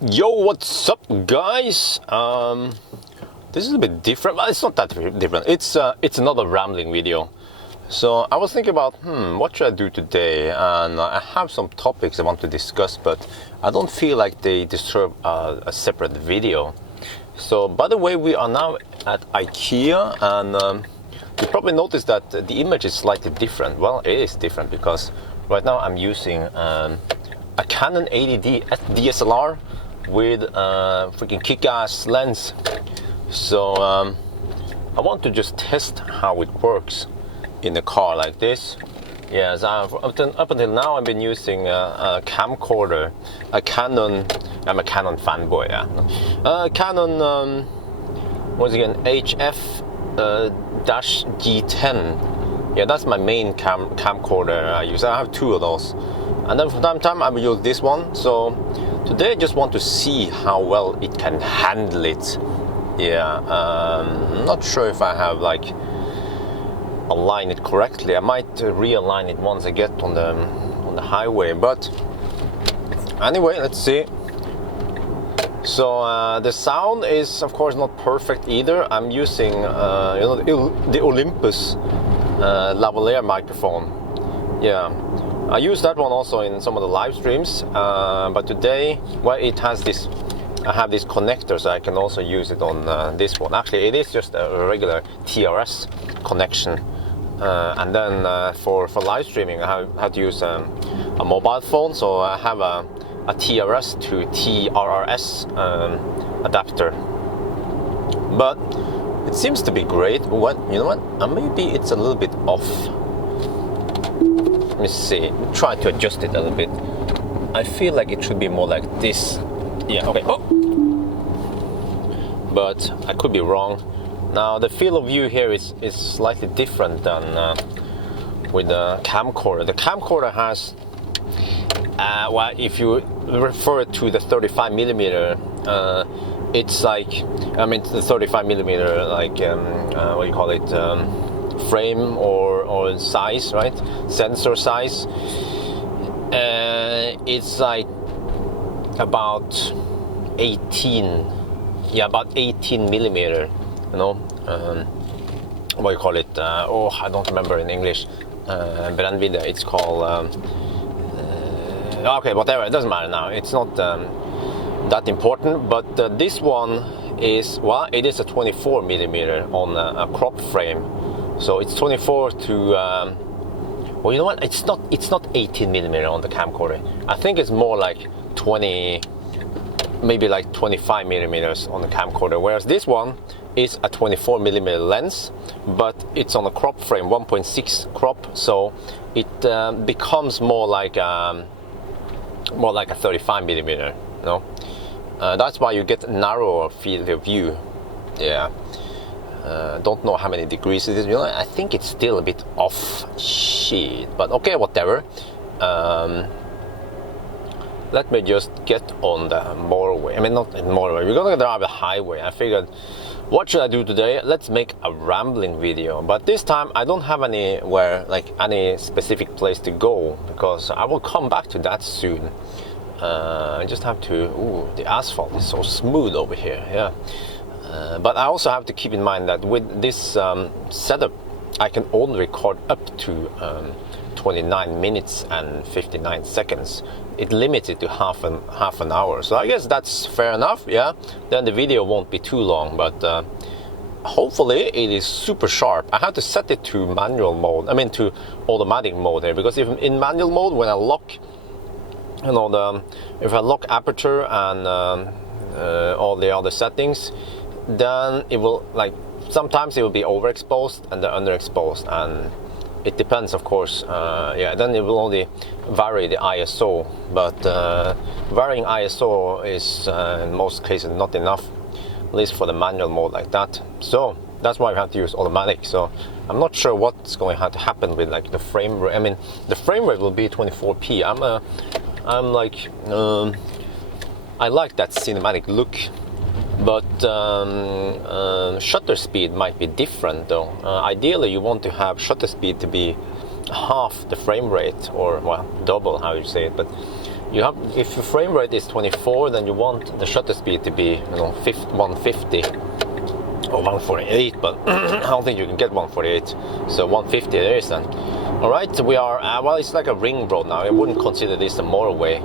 Yo, what's up, guys? This is a bit different, but it's not that different. It's another rambling video. So I was thinking about, what should I do today? And I have some topics I want to discuss, but I don't feel like they deserve a separate video. So, by the way, we are now at IKEA, and you probably noticed that the image is slightly different. Well, it is different because right now I'm using a Canon 80D DSLR with a freaking kick-ass lens. So I want to just test how it works in a car like this. Yes, up until now I've been using a camcorder, a Canon. I'm a Canon fanboy. Yeah, Canon. Once again, HF-G10. Yeah, that's my main camcorder I use. I have two of those, and then from time to time I will use this one. So today I just want to see how well it can handle it. Yeah, I'm not sure if I have align it correctly. I might realign it once I get on the highway, but anyway, let's see. So the sound is of course not perfect either. I'm using the Olympus lavalier microphone. Yeah, I use that one also in some of the live streams, but today, well, it has this. I have this connector, so I can also use it on this one. Actually, it is just a regular TRS connection, and then for live streaming, I have to use a mobile phone. So I have a TRS to TRRS adapter. But it seems to be great. You know what? Maybe it's a little bit off. Let me see. Try to adjust it a little bit. I feel like it should be more like this. Yeah, okay. Oh. But I could be wrong. Now the field of view here is slightly different than with the camcorder. The camcorder has, well, if you refer to the 35mm, it's like, the 35mm, what do you call it, frame or size, right? Sensor size. It's like about 18 millimeter, what do you call it? I don't remember in English. Brännvidde, it's called. Okay, whatever, it doesn't matter now. It's not that important. But this one is, well, it is a 24 millimeter on a crop frame. So it's 24 to. Well, you know what? It's not 18 millimeter on the camcorder. I think it's more like 20. Maybe like 25 millimeters on the camcorder, whereas this one is a 24 millimeter lens, but it's on a crop frame, 1.6 crop, so it becomes more like a 35 millimeter. That's why you get narrower field of view. Yeah, don't know how many degrees it is. I think it's still a bit off. Shit, but okay, whatever. Let me just get on the motorway. Not the motorway. We're gonna drive the highway. I figured, what should I do today? Let's make a rambling video. But this time, I don't have any specific place to go, because I will come back to that soon. I just have to. Ooh, the asphalt is so smooth over here. Yeah. But I also have to keep in mind that with this setup, I can only record up to 29 minutes and 59 seconds. It limits it to half an hour. So I guess that's fair enough. Yeah. Then the video won't be too long, but hopefully it is super sharp. I have to set it to manual mode. To automatic mode here, because if in manual mode, when I lock, if I lock aperture and all the other settings, then it will sometimes it will be overexposed and then underexposed, and it depends, of course. Then it will only vary the ISO, but varying ISO is in most cases not enough, at least for the manual mode like that. So that's why we have to use automatic. So I'm not sure what's going to have to happen with the frame rate. The frame rate will be 24p. I like that cinematic look. But shutter speed might be different though. Ideally you want to have shutter speed to be half the frame rate, or well, double, how you say it. But you have, if your frame rate is 24, then you want the shutter speed to be 150 or 148, but I don't think you can get 148, so 150 it is then. All right, so we are well, it's like a ring road now. I wouldn't consider this a motorway.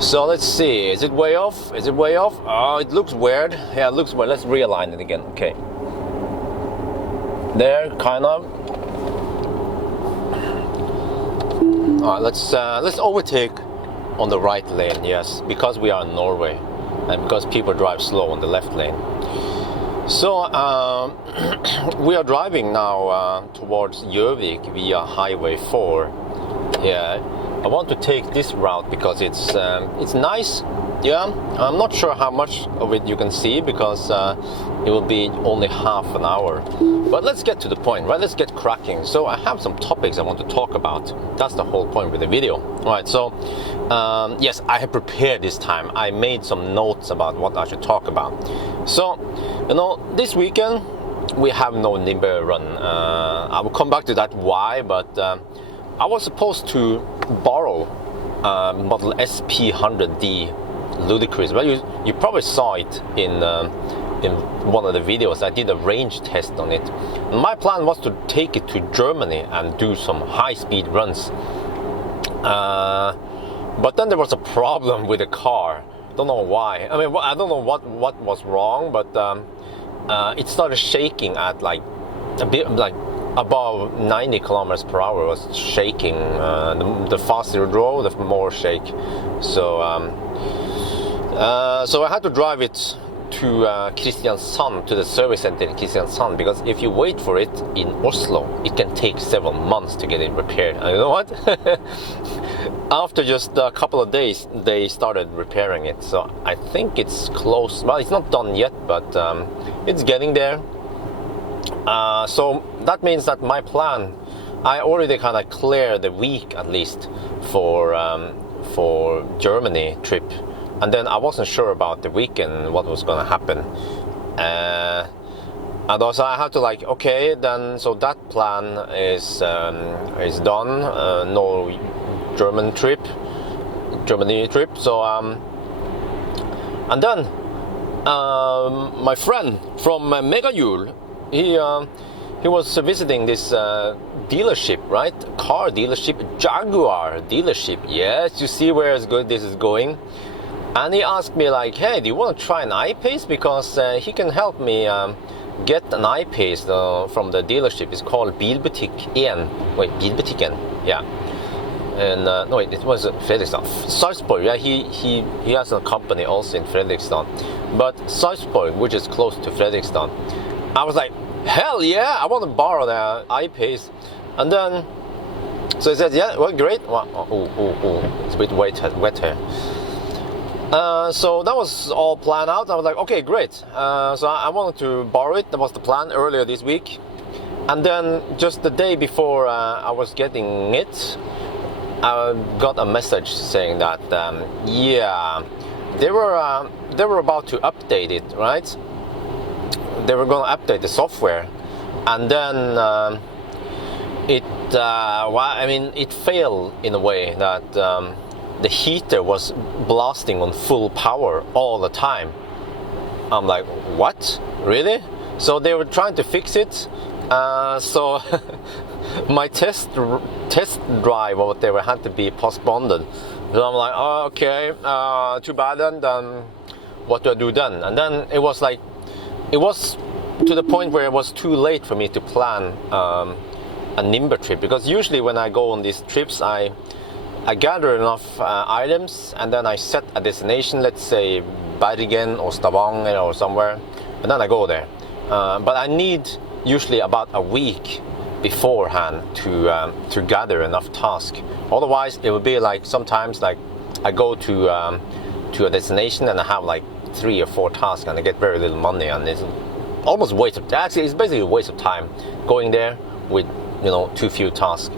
So let's see, is it way off? Is it way off? Oh, it looks weird. Yeah, it looks weird. Let's realign it again. Okay, there, kind of. All right, let's overtake on the right lane. Yes, because we are in Norway, and because people drive slow on the left lane. So we are driving now towards Gjøvik via Highway 4. Yeah, I want to take this route because it's nice. Yeah, I'm not sure how much of it you can see because it will be only half an hour. But let's get to the point, right? Let's get cracking. So I have some topics I want to talk about. That's the whole point with the video. All right, so yes, I have prepared this time. I made some notes about what I should talk about. So, this weekend we have no Nimble run. I will come back to that why, but I was supposed to borrow model SP100D Ludicrous. Well, you probably saw it in one of the videos. I did a range test on it. My plan was to take it to Germany and do some high-speed runs. But then there was a problem with the car. Don't know why. I mean, I don't know what was wrong, but it started shaking at like a bit, like above 90 kilometers per hour was shaking. The faster you drove, the more shake. So so I had to drive it to Kristiansand, to the service center in Kristiansand, because if you wait for it in Oslo, it can take several months to get it repaired. And you know what? After just a couple of days, they started repairing it. So I think it's close. Well, it's not done yet, but it's getting there. So that means that my plan, I already kind of cleared the week at least for Germany trip. And then I wasn't sure about the weekend, what was going to happen. And also I had to okay, then, so that plan is done. No Germany trip. So, and then my friend from Megajul, he was visiting this dealership, right? Car dealership, Jaguar dealership. Yes, you see where this is going. And he asked me hey, do you want to try an I-Pace? Because he can help me get an I-Pace from the dealership. It's called Bilbutikk 1. Wait, Bilbutikken, yeah. And no, it was Fredrikstad. Sarpsborg, yeah, he has a company also in Fredrikstad. But Sarpsborg, which is close to Fredrikstad, I was like, hell yeah, I want to borrow the I-Pace. And then, so he said, yeah, well, great. It's a bit wet here. So that was all planned out. I was like, okay, great. So I wanted to borrow it. That was the plan earlier this week. And then just the day before I was getting it, I got a message saying that, yeah, they were about to update it, right? They were going to update the software, and then it failed in a way that the heater was blasting on full power all the time. I'm like, what? Really? So they were trying to fix it. So my test drive or whatever had to be postponed. So I'm like, oh, okay, too bad then. What do I do then? And then it was to the point where it was too late for me to plan a Nimber trip, because usually when I go on these trips, I gather enough items and then I set a destination, let's say Bergen or Stavanger or somewhere, and then I go there. But I need usually about a week beforehand to gather enough tasks. Otherwise, it would be sometimes I go to a destination and I have 3 or 4 tasks and I get very little money, and it's almost a waste of. Actually, it's basically a waste of time going there with too few tasks.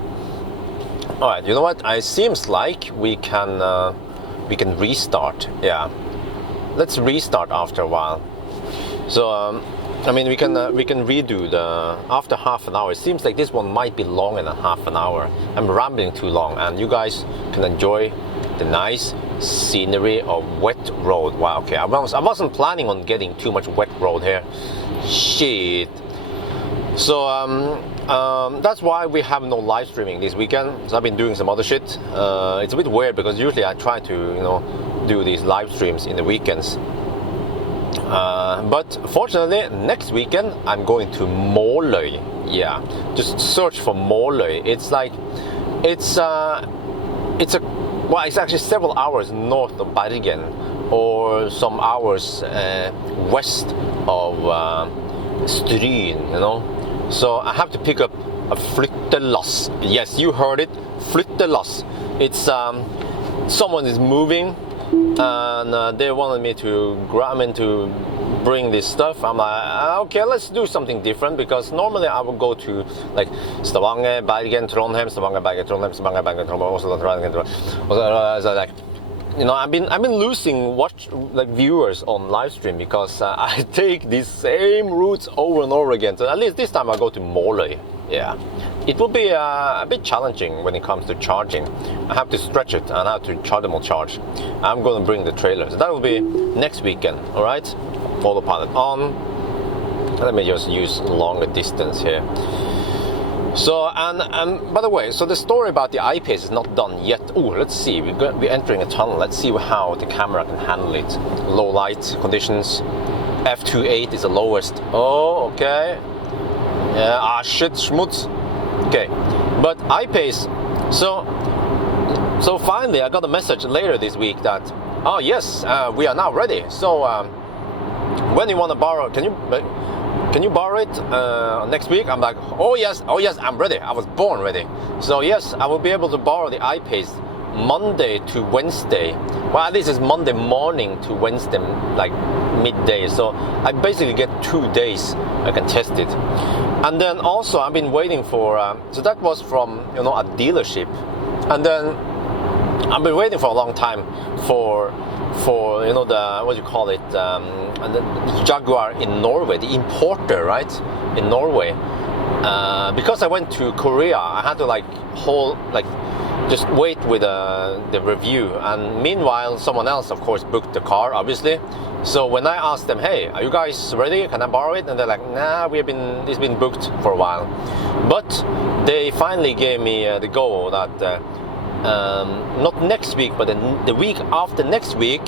All right, you know what? It seems like we can restart. Yeah, let's restart after a while. So I mean, we can redo after half an hour. It seems like this one might be longer than half an hour. I'm rambling too long, and you guys can enjoy the nice scenery of wet road. Wow, okay, I wasn't planning on getting too much wet road here. Shit. So that's why we have no live streaming this weekend. So I've been doing some other shit. It's a bit weird because usually I try to do these live streams in the weekends. But fortunately, next weekend I'm going to Måløy. Yeah, just search for Måløy. It's actually several hours north of Bergen, or some hours west of Stryn. So I have to pick up a flyttelass. Yes, you heard it, flyttelass. It's someone is moving, and they wanted me to bring this stuff. I'm like, okay, let's do something different, because normally I would go to like Stavanger, Bergen, Trondheim, Stavanger, Bergen, Trondheim, Stavanger, Bergen, Trondheim, Oslo, Trondheim. So like, I've been losing viewers on live stream because I take these same routes over and over again. So at least this time I go to Måløy. Yeah, it will be a bit challenging when it comes to charging. I have to stretch it and I have to chargeable charge. I'm going to bring the trailer. So that will be next weekend. All right, autopilot on. Let me just use longer distance here. So, and by the way, so the story about the eyepiece is not done yet. Oh, let's see, we're entering a tunnel. Let's see how the camera can handle it. Low light conditions. f2.8 is the lowest. Oh, okay. Yeah, shit, schmutz. Okay, but eyepiece. So finally, I got a message later this week that, oh yes, we are now ready. So, when you want to borrow, can you borrow it next week? I'm like, oh yes, I'm ready. I was born ready. So yes, I will be able to borrow the eyepiece Monday to Wednesday. Well, at least it's Monday morning to Wednesday, like midday. So I basically get 2 days I can test it. And then also I've been waiting for, so that was from, a dealership. And then I've been waiting for a long time for the, what do you call it, the Jaguar in Norway, the importer, right, in Norway. Because I went to Korea, I had to just wait with the review, and meanwhile someone else of course booked the car, obviously. So when I asked them, hey, are you guys ready, can I borrow it, and they're like, nah, it's been booked for a while. But they finally gave me the go that not next week, but the week after next week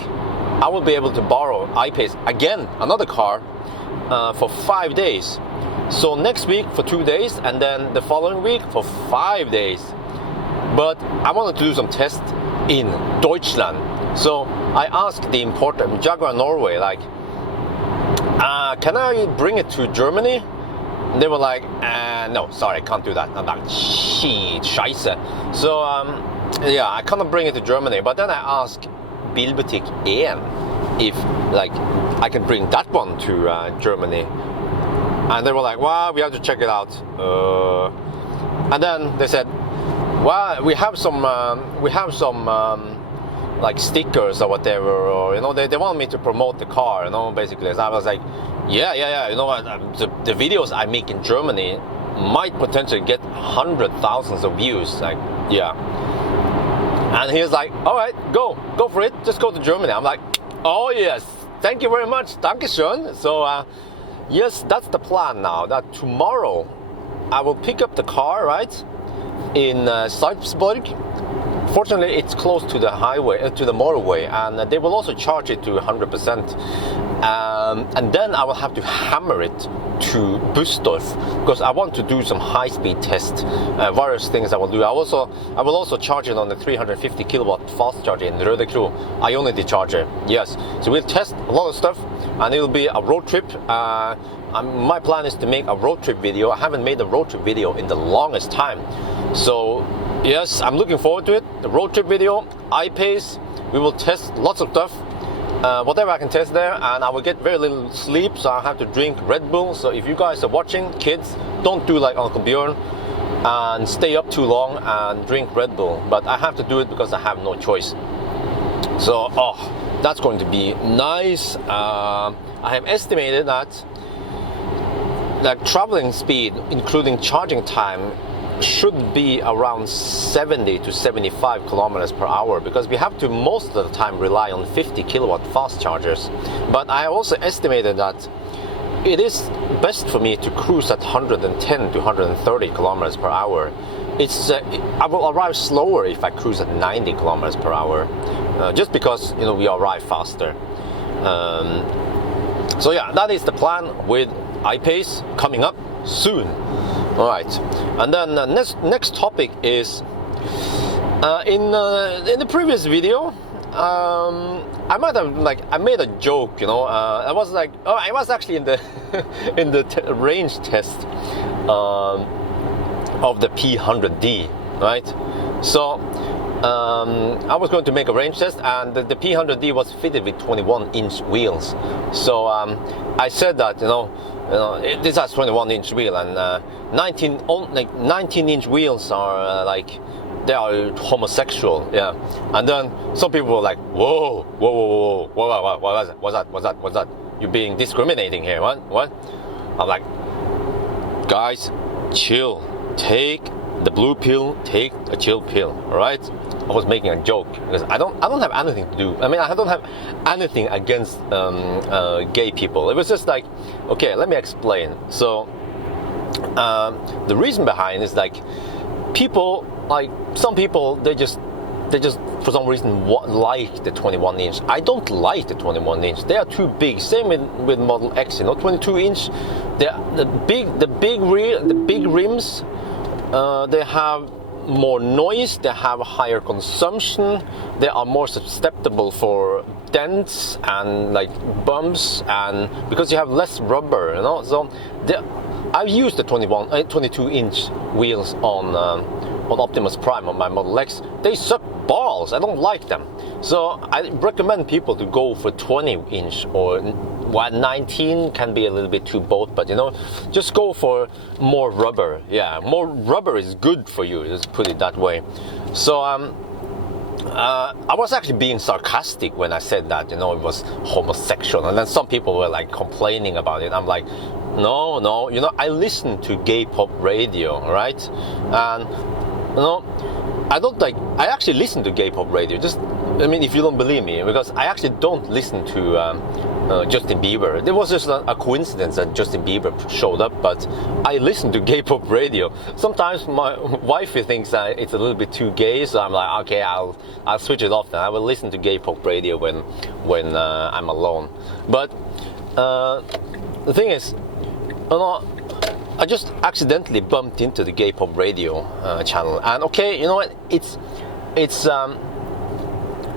I will be able to borrow eyepiece again, another car, for 5 days. So next week for 2 days, and then the following week for 5 days. But I wanted to do some tests in Deutschland. So I asked the importer, Jaguar Norway, like, can I bring it to Germany? And they were like, no, sorry, I can't do that. I'm like, shit, scheiße. So yeah, I cannot bring it to Germany. But then I asked Bilbutik 1 if I can bring that one to Germany. And they were like, well, we have to check it out. And then they said, well, we have some stickers or whatever, or they want me to promote the car, basically. So I was like, yeah, the videos I make in Germany might potentially get 100,000 of views, like, yeah. And he was like, all right, go for it, just go to Germany. I'm like, oh yes, thank you very much, Dankeschön. So yes, that's the plan now, that tomorrow I will pick up the car, right, in Salzburg. Fortunately, it's close to the highway, to the motorway, and they will also charge it to 100%. And then I will have to hammer it to Bustorf, because I want to do some high-speed tests, various things I will do. I will also charge it on the 350 kilowatt fast charger in Rødekro, Ionity charger. Yes, so we'll test a lot of stuff, and it will be a road trip. My plan is to make a road trip video. I haven't made a road trip video in the longest time. So yes, I'm looking forward to it. The road trip video, eyepiece, we will test lots of stuff. Whatever I can test there, and I will get very little sleep, so I have to drink Red Bull. So if you guys are watching, kids, don't do like Uncle Björn and stay up too long and drink Red Bull. But I have to do it because I have no choice. So, that's going to be nice. I have estimated that traveling speed, including charging time, should be around 70 to 75 kilometers per hour, because we have to most of the time rely on 50 kilowatt fast chargers. But I also estimated that it is best for me to cruise at 110 to 130 kilometers per hour. I will arrive slower if I cruise at 90 kilometers per hour, just because we arrive faster. So yeah, that is the plan with iPace coming up soon. All right, and then next topic is in the previous video. I might have I made a joke, I was like, I was actually in the in the range test of the P100D, right? So I was going to make a range test, and the P100D was fitted with 21-inch wheels. So I said that this has 21-inch wheel, and 19-inch wheels are they are homosexual, yeah. And then some people were like, whoa, what's that? You're being discriminating here, what? I'm like, guys, chill. Take the blue pill, take a chill pill, all right? I was making a joke because I don't have anything to do. I mean, I don't have anything against gay people. It was just like, okay, let me explain. So the reason behind is people, some people, they just for some reason like the 21-inch. I don't like the 21-inch. They are too big. Same with Model X, 22-inch. The big rims. They have more noise, they have a higher consumption, they are more susceptible for dents and bumps, and because you have less rubber, So I've used the 22-inch wheels on Optimus Prime on my Model X. They suck balls. I don't like them. So I recommend people to go for 20-inch or 19 can be a little bit too both, but just go for more rubber. Yeah, more rubber is good for you. Just put it that way. So I was actually being sarcastic when I said that it was homosexual, and then some people were complaining about it. I'm like, no, I listen to gay pop radio, right? And I actually listen to gay pop radio. If you don't believe me, because I actually don't listen to Justin Bieber. There was just a coincidence that Justin Bieber showed up, but I listen to gay pop radio. Sometimes my wifey thinks that it's a little bit too gay, so I'm like, okay, I'll switch it off then. I will listen to gay pop radio when I'm alone. But the thing is, I just accidentally bumped into the gay pop radio channel, and okay, you know what?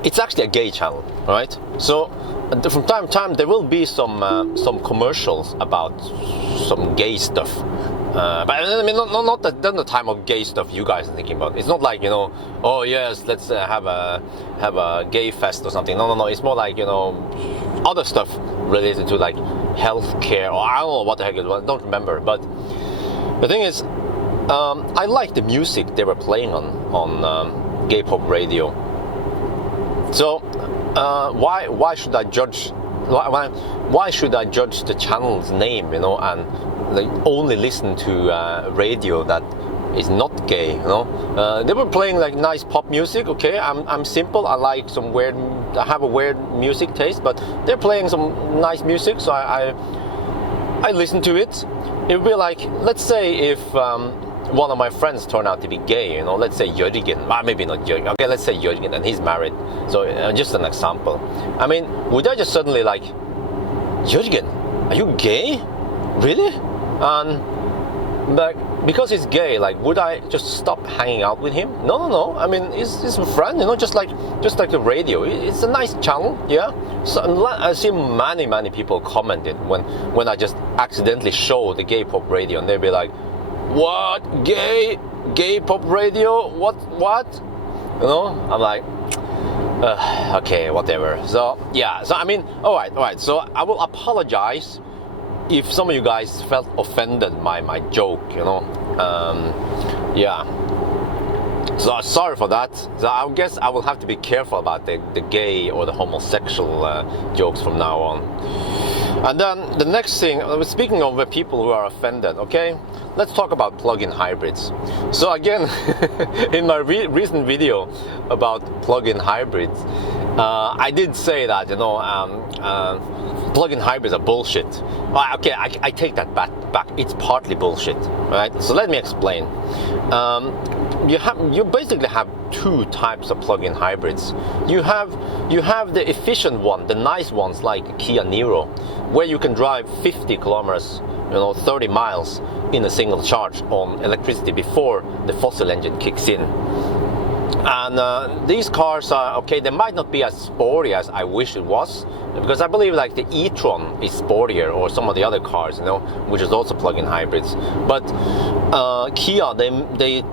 It's actually a gay channel, right? So from time to time there will be some commercials about some gay stuff, but I mean not the time of gay stuff you guys are thinking about. It's not like oh yes, let's have a gay fest or something. No. It's more like other stuff related to healthcare, or I don't know what the heck it was. I don't remember. But the thing is, I like the music they were playing on gay pop radio. So why should I judge? Why should I judge the channel's name? And only listen to radio that is not gay. They were playing nice pop music. Okay, I'm simple. I like I have a weird music taste, but they're playing some nice music, so I listen to it. It would be let's say if one of my friends turned out to be gay, let's say Jørgen, maybe not Jørgen, okay, let's say Jørgen, and he's married, so just an example. I mean, would I just suddenly Jørgen, are you gay? Really? And because he's gay, would I just stop hanging out with him? No. I mean, he's a friend, just like the radio. It's a nice channel, yeah. So I see many people commented when I just accidentally show the gay pop radio, and they'll be like, "What? Gay pop radio? What?" I'm like, okay, whatever. So yeah. So I mean, all right. So I will apologize if some of you guys felt offended by my joke, yeah. So sorry for that. So I guess I will have to be careful about the gay or the homosexual jokes from now on. And then the next thing, speaking of the people who are offended, okay, let's talk about plug-in hybrids. So again, in my recent video about plug-in hybrids, I did say that, you know, plug-in hybrids are bullshit. Okay, I take that back. It's partly bullshit, right? So let me explain. You basically have two types of plug-in hybrids. You have the efficient one, the nice ones like Kia Niro, where you can drive 50 kilometers, you know, 30 miles in a single charge on electricity before the fossil engine kicks in. And these cars are okay. They might not be as sporty as I wish it was, because I believe like the e-Tron is sportier, or some of the other cars, you know, which is also plug-in hybrids. But Kia, they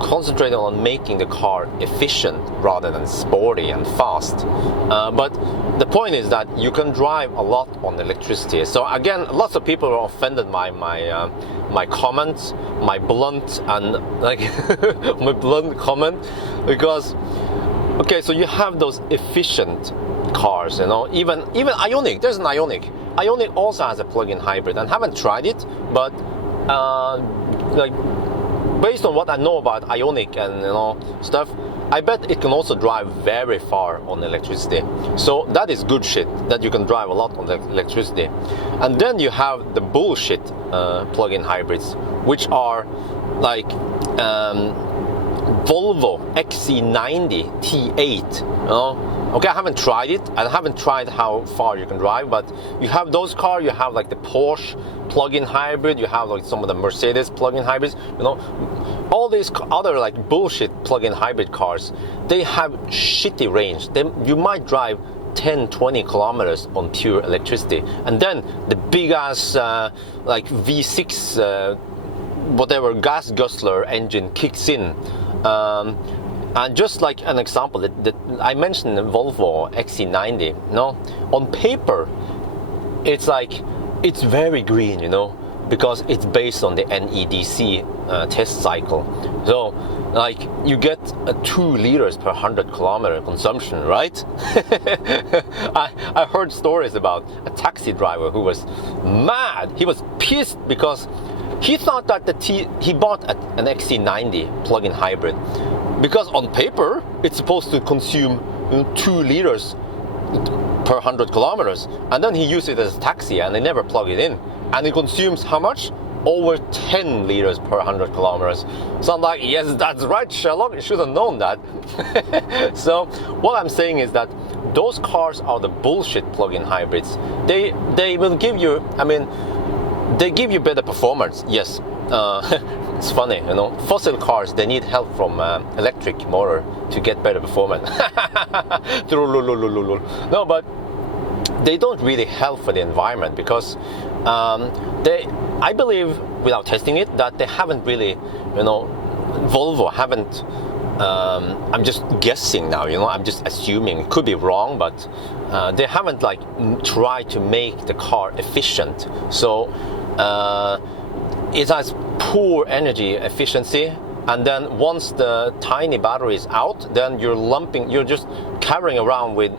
concentrated on making the car efficient rather than sporty and fast. But the point is that you can drive a lot on electricity. So again, lots of people are offended by my comments, my blunt and like my blunt comment, because okay, so you have those efficient cars, you know, even Ioniq. There's an Ioniq. Ioniq also has a plug-in hybrid, and haven't tried it, but like, based on what I know about Ioniq and, you know, stuff, I bet it can also drive very far on electricity. So that is good shit, that you can drive a lot on the electricity. And then you have the bullshit plug-in hybrids, which are like Volvo XC90 T8, you know. Okay, I haven't tried it. I haven't tried how far you can drive, but you have those cars. You have like the Porsche plug-in hybrid. You have like some of the Mercedes plug-in hybrids. You know, all these other like bullshit plug-in hybrid cars, they have shitty range. You might drive 10-20 kilometers on pure electricity, and then the big ass like V6 whatever gas guzzler engine kicks in. And just like an example, that I mentioned the Volvo XC90, you know, on paper, it's like, it's very green, you know, because it's based on the NEDC test cycle. So, like, you get 2 liters per 100 kilometer consumption, right? I heard stories about a taxi driver who was mad. He was pissed because he thought that he bought an XC90 plug-in hybrid, because on paper it's supposed to consume 2 liters per 100 kilometers, and then he used it as a taxi and they never plug it in, and it consumes how much? Over 10 liters per 100 kilometers. So I'm like, yes, that's right, Sherlock, you should have known that. So what I'm saying is that those cars are the bullshit plug-in hybrids. They will give you, I mean, they give you better performance, yes. It's funny, you know, fossil cars, they need help from electric motor to get better performance. No, but they don't really help for the environment, because I believe, without testing it, that they haven't really, you know, Volvo haven't, I'm just guessing now, you know, I'm just assuming, it could be wrong, but they haven't like tried to make the car efficient. So it has poor energy efficiency, and then once the tiny battery is out, then you're just carrying around with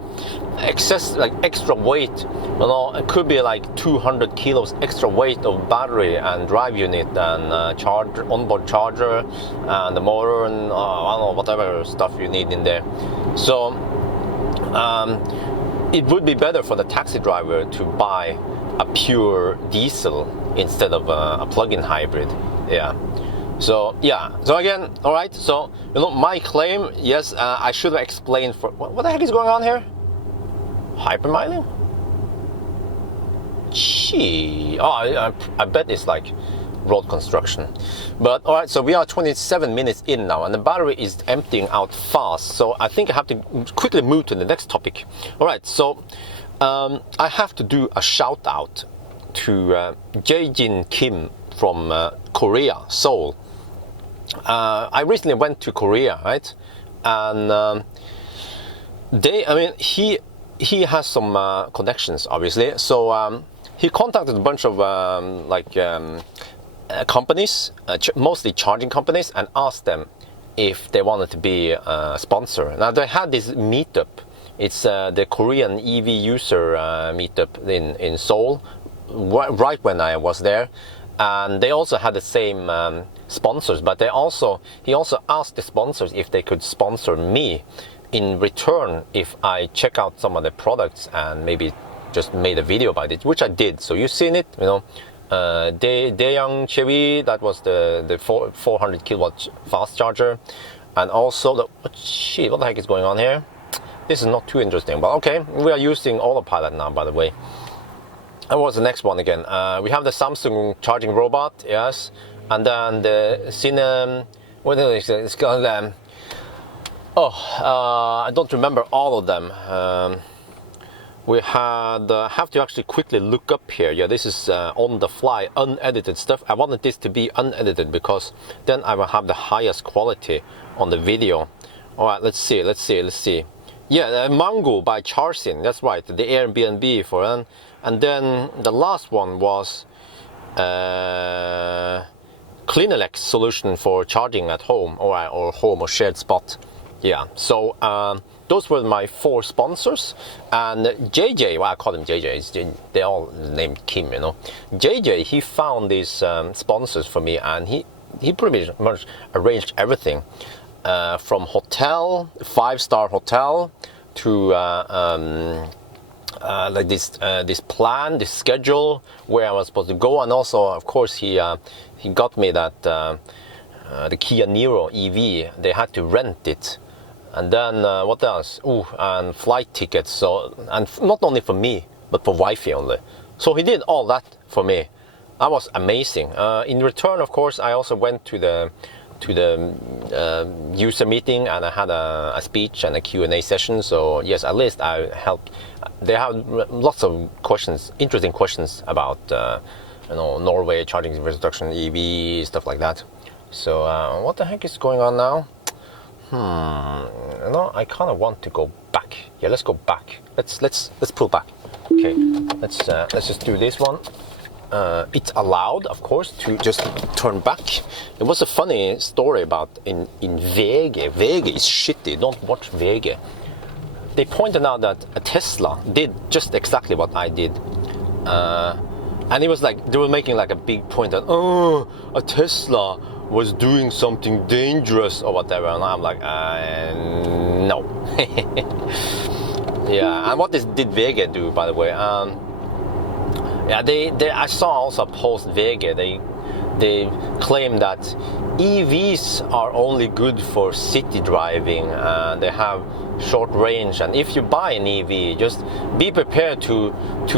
excess, like extra weight, you know. It could be like 200 kilos extra weight of battery and drive unit and onboard charger and the motor and I don't know, whatever stuff you need in there. So it would be better for the taxi driver to buy a pure diesel instead of a plug-in hybrid. Yeah. So yeah. So again, all right. So, you know, my claim, yes, I should have explained for what the heck is going on here. Hypermiling? Gee. Oh, I bet it's like road construction. But all right. So we are 27 minutes in now, and the battery is emptying out fast. So I think I have to quickly move to the next topic. All right. So I have to do a shout out to Jae-jin Kim from Korea, Seoul. I recently went to Korea, right? And he has some connections, obviously. So he contacted a bunch of companies, mostly charging companies, and asked them if they wanted to be a sponsor. Now they had this meetup. It's the Korean EV user meetup in Seoul, right when I was there. and they also had the same sponsors, but he also asked the sponsors if they could sponsor me in return if I check out some of the products and maybe just made a video about it, which I did. So you've seen it, you know. Daeyoung Chewy, that was the 400 kilowatt fast charger, and also the what the heck is going on here? This is not too interesting, but okay, we are using autopilot now, by the way. And what's the next one again? We have the Samsung charging robot, yes, and then the Cine. What is it? It's called I don't remember all of them. We had have to actually quickly look up here. Yeah, this is on the fly, unedited stuff. I wanted this to be unedited because then I will have the highest quality on the video. All right, let's see. Yeah, Mango by Charsin. That's right, the Airbnb for them. And then the last one was Cleanelex solution for charging at home, or home or shared spot. Yeah, so those were my 4 sponsors. And JJ, well, I call him JJ, they all named Kim, you know. JJ, he found these sponsors for me, and he pretty much arranged everything from hotel, 5-star hotel, to like this plan, this schedule where I was supposed to go, and also, of course, he got me that the Kia Niro EV. They had to rent it. And then what else? And flight tickets. So, and not only for me, but for wifey only. So he did all that for me. That was amazing. In return, of course, I also went to the user meeting, and I had a speech and a Q&A session. So yes, at least I helped. They have lots of questions, interesting questions about you know, Norway charging infrastructure, EV, stuff like that. So what the heck is going on now? You know, I kind of want to go back. Yeah, let's go back. Let's pull back. Okay, let's just do this one. It's allowed, of course, to just turn back. It was a funny story about in VG. VG is shitty. Don't watch VG. They pointed out that a Tesla did just exactly what I did. And it was like, they were making like a big point that, oh, a Tesla was doing something dangerous or whatever, and I'm like, no. Yeah, and what did VG do, by the way? Yeah, I saw also post VG. They claim that EVs are only good for city driving. They have short range, and if you buy an EV, just be prepared to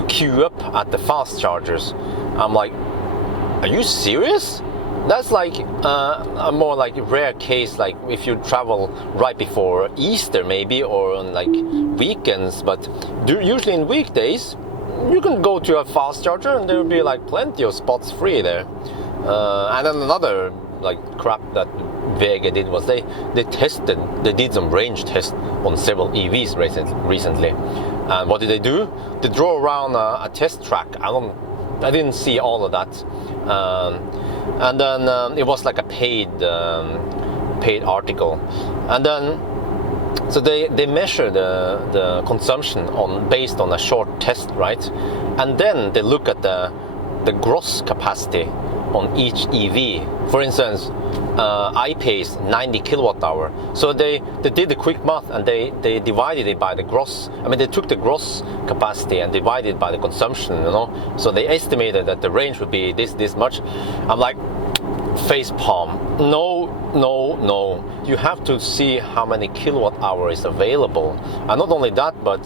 queue up at the fast chargers. I'm like, are you serious? That's like a more like rare case, like if you travel right before Easter maybe, or on like weekends, but usually in weekdays you can go to a fast charger and there will be like plenty of spots free there. And then another like crap that Vega did was they did some range tests on several EVs recently. And what did they do? They drove around a test track. I didn't see all of that. And then it was like a paid article, and then so they measure the consumption based on a short test, right? And then they look at the gross capacity on each EV. For instance, I-Pace 90 kilowatt hour. So they did the quick math, and they divided it by the gross. I mean, they took the gross capacity and divided it by the consumption, you know. So they estimated that the range would be this much. I'm like, face palm. No. You have to see how many kilowatt hour is available. And not only that, but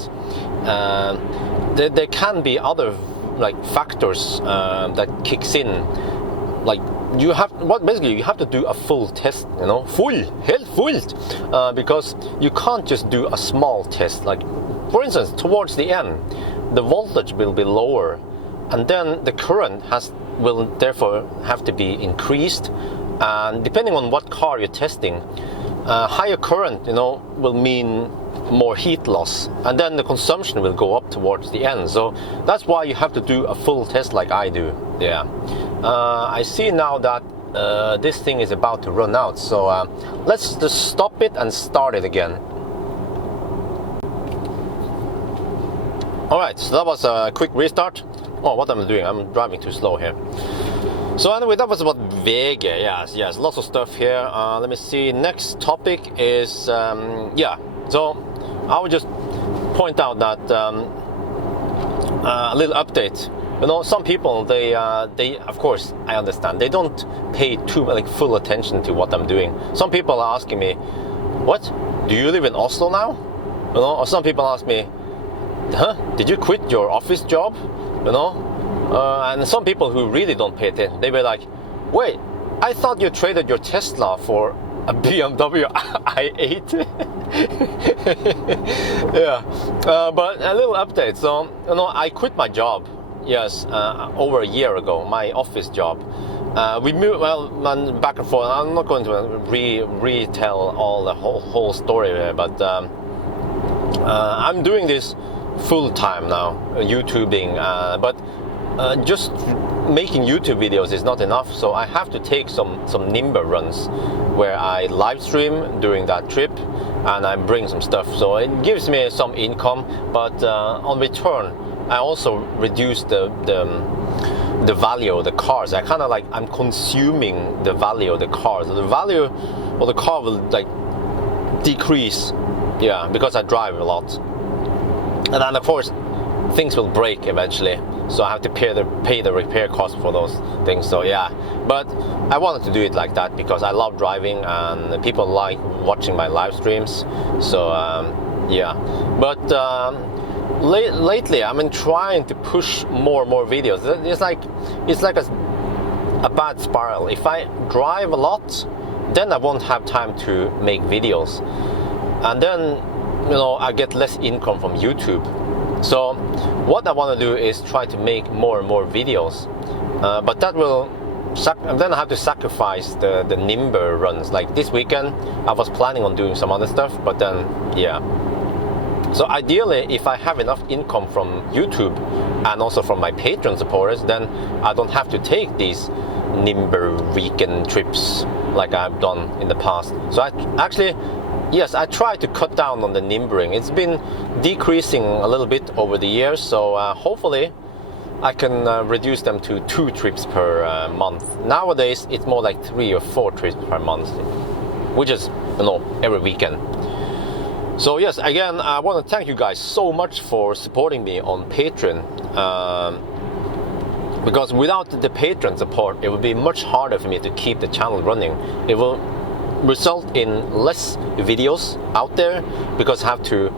there can be other like factors that kicks in. Like you have to do a full test, you know, full, because you can't just do a small test. Like, for instance, towards the end, the voltage will be lower, and then the current will therefore have to be increased. And depending on what car you're testing, higher current, you know, will mean more heat loss, and then the consumption will go up towards the end. So that's why you have to do a full test like I do. Yeah. I see now that this thing is about to run out, so let's just stop it and start it again. Alright, so that was a quick restart. Oh, what am I doing? I'm driving too slow here. So anyway, that was about Vega. Yes, lots of stuff here. Let me see. Next topic is yeah. So I would just point out that a little update. You know, some people they of course I understand they don't pay too like full attention to what I'm doing. Some people are asking me, "What? Do you live in Oslo now?" You know, or some people ask me, "Huh? Did you quit your office job?" You know. And some people who really don't pay attention, they were like, "Wait, I thought you traded your Tesla for a BMW i8." Yeah, but a little update. So, you know, I quit my job, yes, over a year ago, my office job. We moved, well, back and forth. I'm not going to retell all the whole story here, but I'm doing this full time now, YouTubing, but just making YouTube videos is not enough, so I have to take some Nimber runs where I live stream during that trip and I bring some stuff, so it gives me some income, but on return I also reduce the value of the cars. I kind of like, I'm consuming the value of the cars. The value of the car will like decrease, yeah, because I drive a lot, and then of course things will break eventually, so I have to pay the repair cost for those things. So yeah, but I wanted to do it like that because I love driving and people like watching my live streams. So yeah, but lately I've been trying to push more and more videos. It's like a bad spiral. If I drive a lot, then I won't have time to make videos, and then, you know, I get less income from YouTube. So what I want to do is try to make more and more videos, but that will then I have to sacrifice the Nimber runs. Like this weekend I was planning on doing some other stuff, but then yeah. So ideally, if I have enough income from YouTube and also from my Patreon supporters, then I don't have to take these Nimber weekend trips like I've done in the past. So yes, I try to cut down on the Nimbering. It's been decreasing a little bit over the years, so hopefully I can reduce them to 2 trips per month. Nowadays it's more like 3 or 4 trips per month, which is, you know, every weekend. So yes, again, I want to thank you guys so much for supporting me on Patreon, because without the Patreon support it would be much harder for me to keep the channel running. It will result in less videos out there because I have to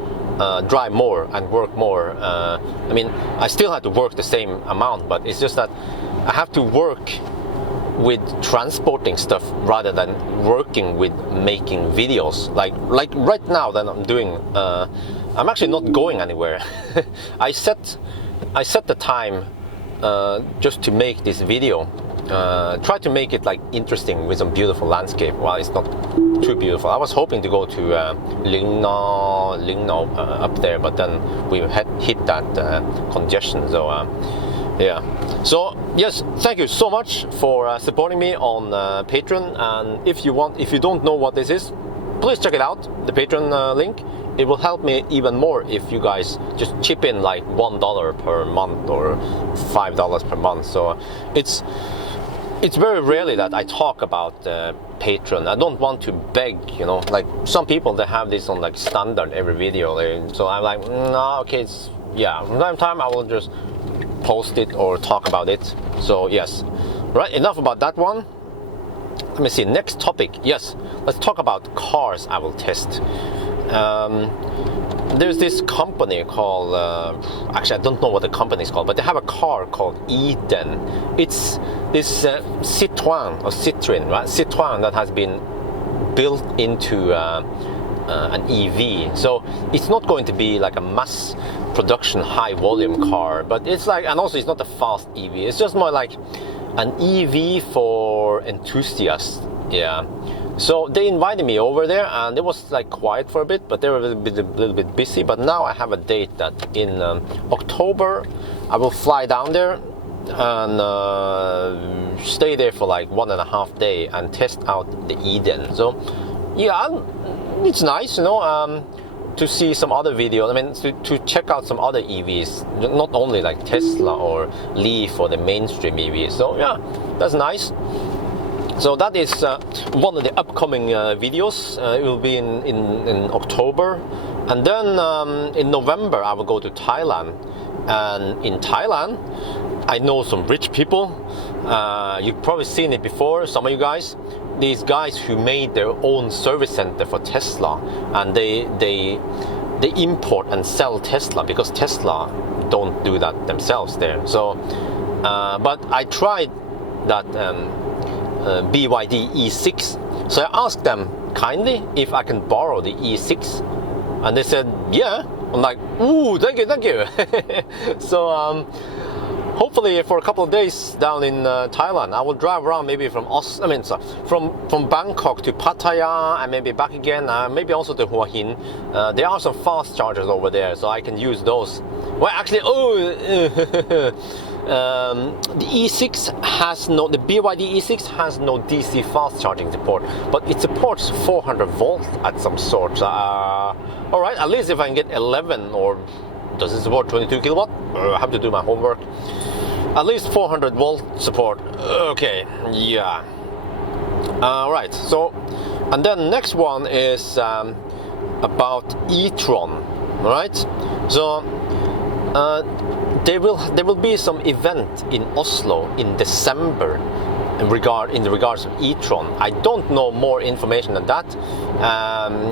drive more and work more. I mean, I still have to work the same amount, but it's just that I have to work with transporting stuff rather than working with making videos. Like right now that I'm doing, I'm actually not going anywhere. I set the time just to make this video. Try to make it like interesting with some beautiful landscape. Well, it's not too beautiful. I was hoping to go to Lyngna up there, but then we hit that congestion. So yeah. So yes, thank you so much for supporting me on Patreon. And if you don't know what this is, please check it out. The Patreon link. It will help me even more if you guys just chip in like $1 per month or $5 per month. So it's very rarely that I talk about Patreon. I don't want to beg, you know, like some people, they have this on like standard every video. So I'm like, no, okay, it's, yeah, from time I will just post it or talk about it. So yes, right, enough about that one. Let me see, next topic. Yes, let's talk about cars I will test. There's this company called, actually I don't know what the company is called, but they have a car called e-Tron. It's this Citroën, right? Citroën that has been built into an EV. So it's not going to be like a mass production high volume car, but it's like, and also it's not a fast EV. It's just more like an EV for enthusiasts. Yeah. So they invited me over there, and it was like quiet for a bit, but they were a little bit busy. But now I have a date that in October I will fly down there and stay there for like 1.5 days and test out the e-Tron. So yeah, it's nice, you know. to see some other videos. I mean, to check out some other EVs, not only like Tesla or Leaf or the mainstream EVs. So yeah, that's nice. So that is one of the upcoming videos. It will be in October, and then in November I will go to Thailand. And in Thailand, I know some rich people. You've probably seen it before, some of you guys. These guys who made their own service center for Tesla, and they import and sell Tesla because Tesla don't do that themselves there. So, but I tried that BYD E6. So I asked them kindly if I can borrow the E6, and they said yeah. I'm like, ooh, thank you. So hopefully for a couple of days down in Thailand, I will drive around maybe from from Bangkok to Pattaya and maybe back again, maybe also to Hua Hin. There are some fast chargers over there, so I can use those. Well, actually, the E6 has the BYD E6 has no DC fast charging support, but it supports 400 volts at some sort. All right, at least if I can get 11, or does it support 22 kilowatt? I have to do my homework. At least 400 volt support. Okay, yeah. Right. So, and then next one is about e-Tron. All right. So. There will be some event in Oslo in December in regards to e-Tron. I don't know more information than that.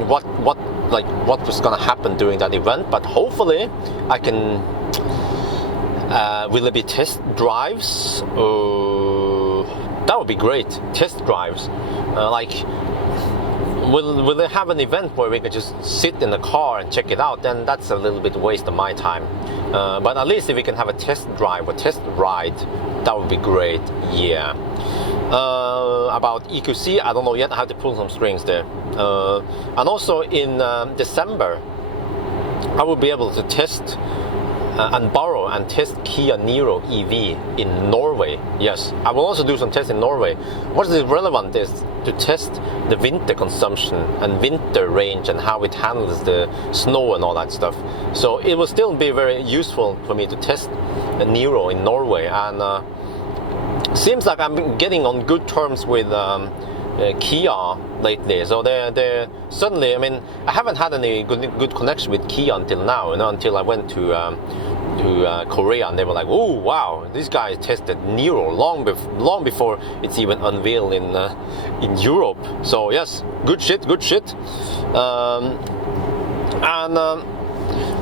What was gonna happen during that event, but hopefully I can. Will there be test drives? That would be great. Test drives, Will they have an event where we can just sit in the car and check it out? Then that's a little bit waste of my time. But at least if we can have a test drive or test ride, that would be great. Yeah. About EQC, I don't know yet. I have to pull some strings there. And also in December, I will be able to test and borrow and test Kia Niro EV in Norway. Yes, I will also do some tests in Norway. What is relevant is to test the winter consumption and winter range and how it handles the snow and all that stuff. So it will still be very useful for me to test a Niro in Norway. And seems like I'm getting on good terms with Kia lately. So they're suddenly, I mean, I haven't had any good connection with Kia until now, until I went to Korea, and they were like, oh wow, this guy tested Niro long before it's even unveiled in Europe. So yes, good shit.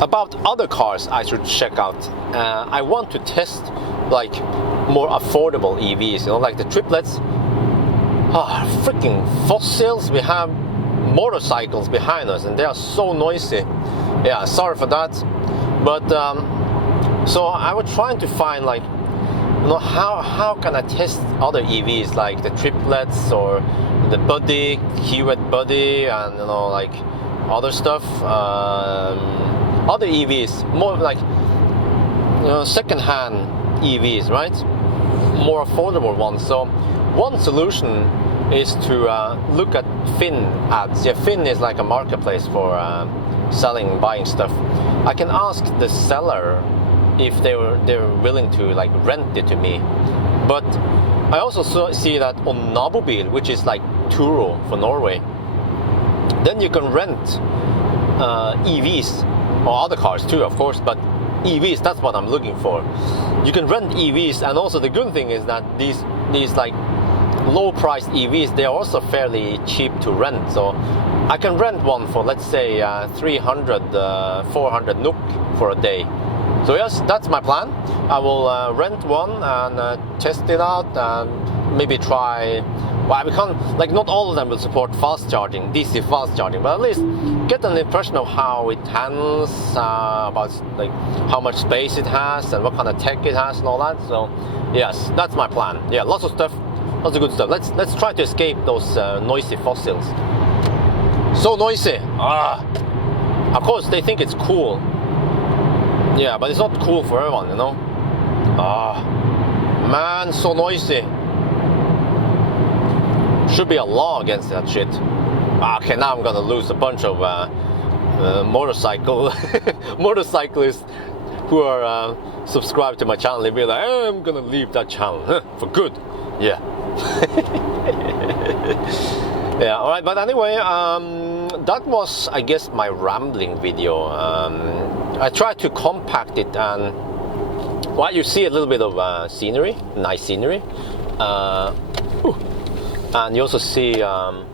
About other cars I should check out. I want to test like more affordable EVs, like the triplets. Freaking fossils. We have motorcycles behind us and they are so noisy. Yeah, sorry for that. But so I was trying to find how can I test other EVs like the triplets or the Buddy, Kiwet Buddy, and like other stuff. Other EVs, more like second-hand EVs, right? More affordable ones. So one solution is to look at Finn ads. Yeah, Finn is like a marketplace for selling and buying stuff. I can ask the seller if they're willing to like rent it to me. But I also see that on Nabobil, which is like Turo for Norway, then you can rent EVs or other cars too, of course, but EVs, that's what I'm looking for. You can rent EVs, and also the good thing is that these like low-priced EVs, they are also fairly cheap to rent. So I can rent one for, let's say, 300, 400 NOK for a day. So yes, that's my plan. I will rent one and test it out and maybe try. Well, we can't, like, not all of them will support fast charging, DC fast charging, but at least get an impression of how it handles, about like how much space it has and what kind of tech it has and all that. So yes, that's my plan. Yeah, lots of stuff. Lots of good stuff. Let's try to escape those noisy fossils. So noisy. Of course they think it's cool. Yeah, but it's not cool for everyone, Man, so noisy. Should be a law against that shit. Okay, now I'm gonna lose a bunch of motorcycle motorcyclists who are subscribed to my channel. They'll be like, oh, I'm gonna leave that channel for good. Yeah. Yeah, all right, but anyway, that was, I guess, my rambling video. I tried to compact it, and well, you see a little bit of scenery, nice scenery, and you also see, and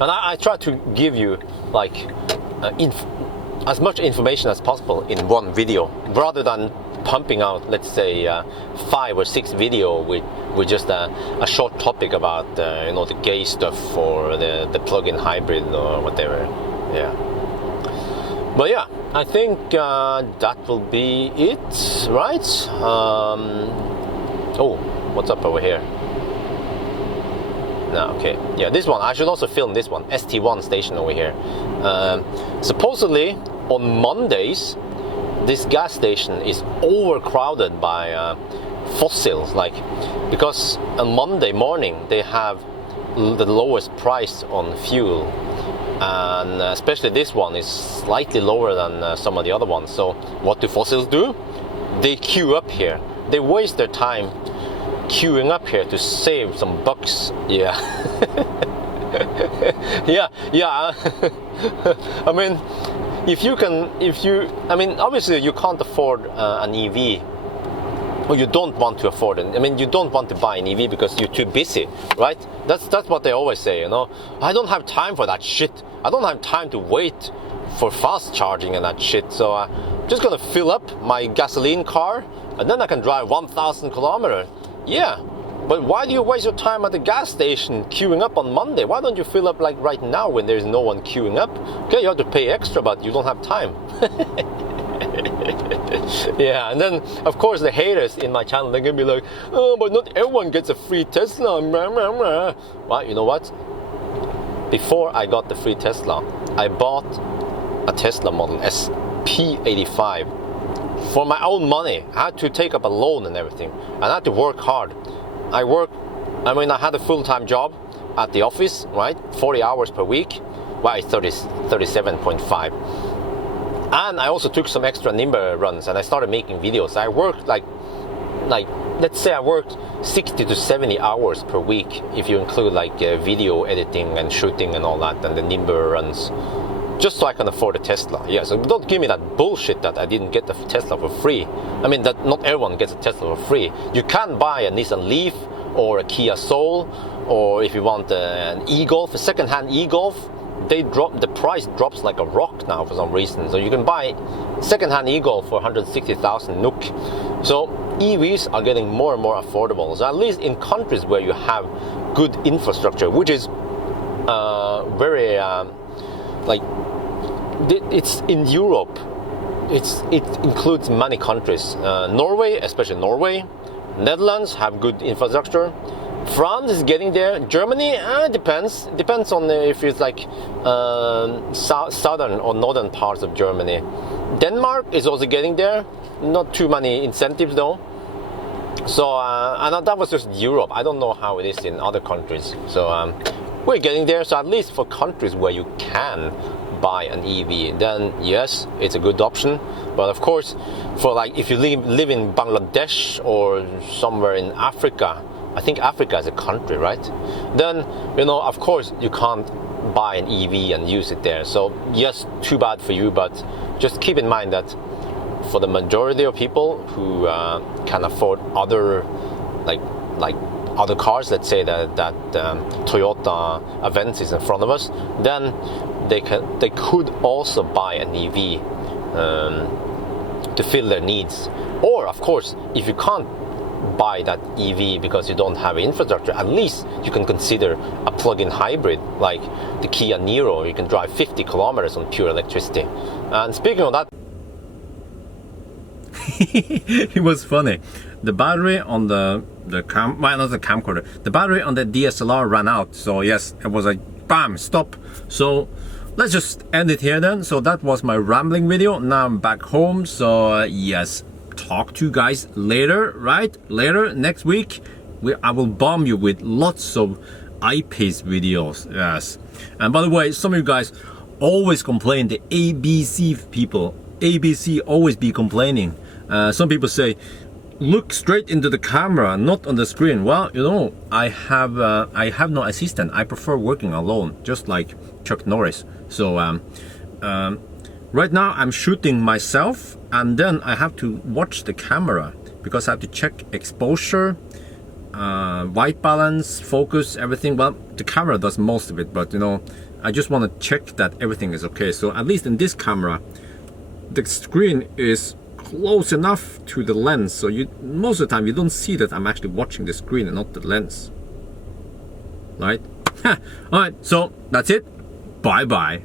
I try to give you like as much information as possible in one video, rather than pumping out, let's say, 5 or 6 video with just a short topic about you know, the gay stuff or the plug-in hybrid or whatever. Yeah. But yeah, I think that will be it, right? Oh, what's up over here? No, okay. Yeah, this one, I should also film this one, ST1 station over here. Supposedly, on Mondays, this gas station is overcrowded by fossils, like, because on Monday morning they have the lowest price on fuel, and especially this one is slightly lower than some of the other ones. So what do fossils do? They queue up here. They waste their time queuing up here to save some bucks. Yeah. yeah. I mean, I mean, obviously you can't afford an EV, or you don't want to afford it. I mean, you don't want to buy an EV because you're too busy, right? That's what they always say, you know. I don't have time for that shit. I don't have time to wait for fast charging and that shit. So I'm just gonna fill up my gasoline car, and then I can drive 1,000 kilometers. Yeah. But why do you waste your time at the gas station queuing up on Monday? Why don't you fill up like right now when there's no one queuing up? Okay, you have to pay extra, but you don't have time. Yeah, and then of course the haters in my channel, they're gonna be like, oh, but not everyone gets a free Tesla. Well, you know what? Before I got the free Tesla, I bought a Tesla Model S P85 for my own money. I had to take up a loan and everything, and I had to work hard. I had a full-time job at the office, right? 40 hours per week. Well, it's 37.5. And I also took some extra Nimber runs, and I started making videos. I worked like let's say I worked 60 to 70 hours per week, if you include like video editing and shooting and all that, and the Nimber runs, just so I can afford a Tesla. Yeah, so don't give me that bullshit that I didn't get the Tesla for free. I mean, that not everyone gets a Tesla for free. You can buy a Nissan Leaf or a Kia Soul, or if you want an e-Golf, a second-hand e-Golf, the price drops like a rock now for some reason. So you can buy second-hand e-Golf for 160,000 NOK. So EVs are getting more and more affordable. So at least in countries where you have good infrastructure, which is very like, it's in Europe. It includes many countries. Norway, especially Norway, Netherlands have good infrastructure. France is getting there. Germany, depends on if it's like southern or northern parts of Germany. Denmark is also getting there. Not too many incentives though. So and that was just Europe. I don't know how it is in other countries. So we're getting there. So at least for countries where you can buy an EV, then yes, it's a good option. But of course, for like if you live in Bangladesh or somewhere in Africa, I think Africa is a country, right? Then, you know, of course you can't buy an EV and use it there. So yes, too bad for you, but just keep in mind that for the majority of people who can afford other like other cars, let's say that Toyota Avensis in front of us, then they could also buy an EV to fill their needs. Or of course, if you can't buy that EV because you don't have infrastructure, at least you can consider a plug-in hybrid like the Kia Niro. You can drive 50 kilometers on pure electricity. And speaking of that, it was funny. The battery on the camcorder, the battery on the DSLR ran out. So yes, it was like bam, stop. So let's just end it here then. So that was my rambling video. Now I'm back home. So yes, talk to you guys later, right? Later next week, I will bomb you with lots of eyepiece videos. Yes. And by the way, some of you guys always complain, the ABC people, ABC always be complaining. Some people say, look straight into the camera, not on the screen. Well, you know, I have no assistant. I prefer working alone, just like Chuck Norris. So right now I'm shooting myself, and then I have to watch the camera because I have to check exposure, white balance, focus, everything. Well, the camera does most of it, but you know, I just want to check that everything is okay. So at least in this camera, the screen is close enough to the lens, so you most of the time you don't see that I'm actually watching the screen and not the lens, right? All right, so that's it. Bye bye.